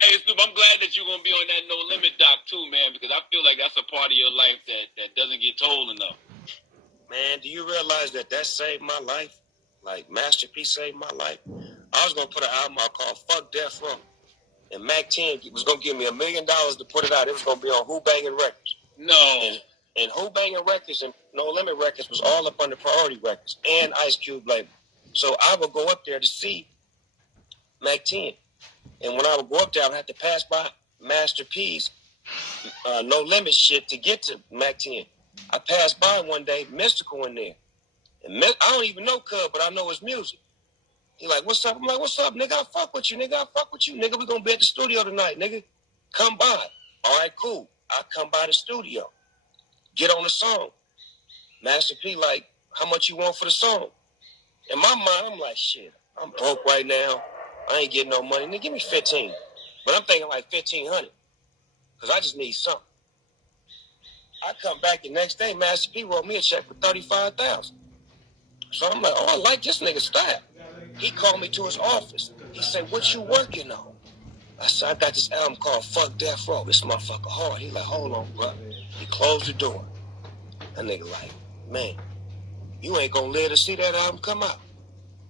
Hey, Snoop, I'm glad that you're gonna be on that No Limit doc too, man, because I feel like that's a part of your life that doesn't get told enough. Man, do you realize that saved my life? Like Master P saved my life. I was gonna put an album out called "Fuck Death Row," and Mac 10 was gonna give me $1 million to put it out. It was gonna be on Who Banging Records. No. And Who Banging Records and No Limit Records was all up under Priority Records and Ice Cube label. So I would go up there to see Mac 10. And when I would go up there, I would have to pass by Master P's No Limit shit to get to Mac 10. I passed by one day, Mystical in there. And I don't even know Cub, but I know his music. He like, what's up? I'm like, what's up, nigga? I fuck with you, nigga. I fuck with you, nigga. We gonna be at the studio tonight, nigga. Come by. All right, cool. I come by the studio. Get on the song. Master P like, how much you want for the song? In my mind, I'm like, shit, I'm broke right now. I ain't getting no money. Nigga, give me 15. But I'm thinking like 1,500. Because I just need something. I come back the next day, Master P wrote me a check for 35,000. So I'm like, oh, I like this nigga's style. He called me to his office. He said, what you working on? I said, I got this album called Fuck Death Row. This motherfucker hard. He like, hold on, bro. He closed the door. That nigga like, man, you ain't gonna live to see that album come out.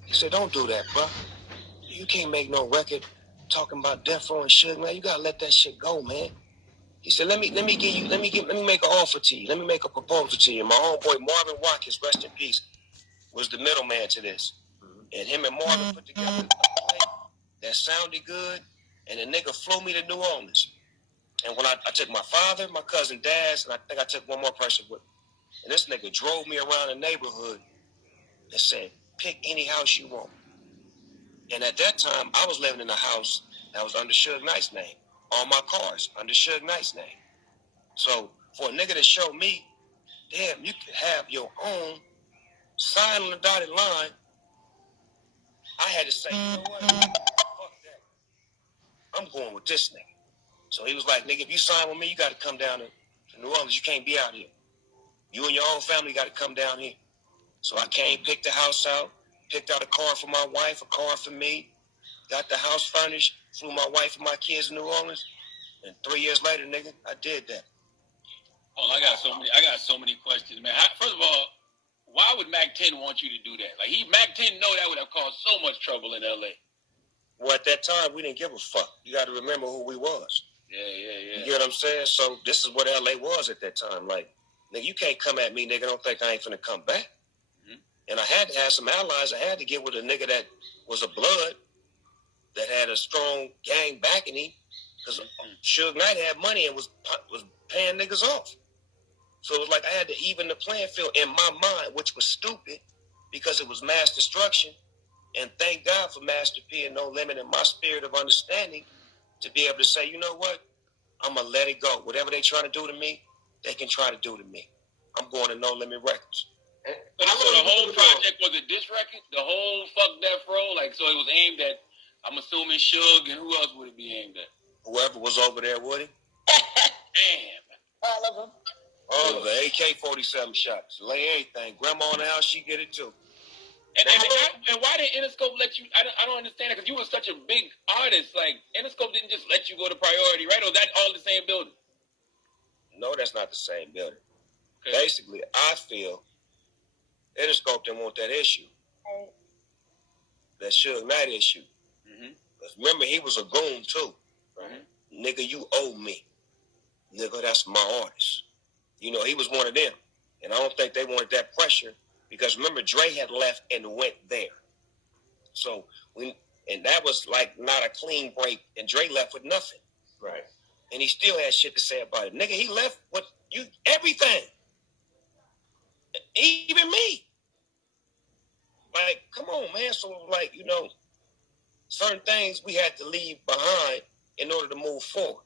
He said, don't do that, bro. You can't make no record talking about Death Row and shit, man. You gotta let that shit go, man. He said, let me make an offer to you. Let me make a proposal to you. My homeboy Marvin Watkins, rest in peace, was the middleman to this. And him and Marvin put together a play that sounded good, and the nigga flew me to New Orleans. And when I took my father, my cousin Daz, and I think I took one more person with me. And this nigga drove me around the neighborhood and said, pick any house you want. And at that time, I was living in a house that was under Suge Knight's name. All my cars under Suge Knight's name. So for a nigga to show me, damn, you could have your own sign on the dotted line, I had to say, you know what? Fuck that. I'm going with this nigga. So he was like, nigga, if you sign with me, you got to come down to New Orleans. You can't be out here. You and your own family got to come down here. So I came, picked the house out, picked out a car for my wife, a car for me, got the house furnished, flew my wife and my kids to New Orleans, and 3 years later, nigga, I did that. Oh, I got so many questions, man. First of all, why would Mac 10 want you to do that? Like Mac 10 know that would have caused so much trouble in LA. Well, at that time, we didn't give a fuck. You got to remember who we was. Yeah. You get what I'm saying? So this is what LA was at that time. Like, nigga, you can't come at me, nigga. Don't think I ain't finna come back. Mm-hmm. And I had to have some allies. I had to get with a nigga that was a blood, that had a strong gang backing him. Because Suge Knight had money and was paying niggas off. So it was like I had to even the playing field in my mind, which was stupid because it was mass destruction. And thank God for Master P and No Limit and my spirit of understanding to be able to say, you know what? I'm going to let it go. Whatever they try to do to me, they can try to do to me. I'm going to No Limit Records. So the whole project was a diss record? The whole Fuck Death Row? Like, so it was aimed at, I'm assuming, Suge, and who else would it be aimed at? Whoever was over there with him. Damn. All of them. All of the AK-47 shots. Lay anything. Grandma in the house, she get it too. And why did Interscope let you? I don't understand it, because you were such a big artist. Like, Interscope didn't just let you go to Priority, right? Or is that all the same building? No, that's not the same building. Okay. Basically, I feel Interscope didn't want that issue. That Suge Knight issue. Because remember, he was a goon too. Mm-hmm. Nigga, you owe me. Nigga, that's my artist. You know, he was one of them. And I don't think they wanted that pressure. Because remember, Dre had left and went there. So, and that was like not a clean break. And Dre left with nothing. Right. And he still had shit to say about it. Nigga, he left with everything. Even me. Like, come on, man. So, like, you know, certain things we had to leave behind in order to move forward.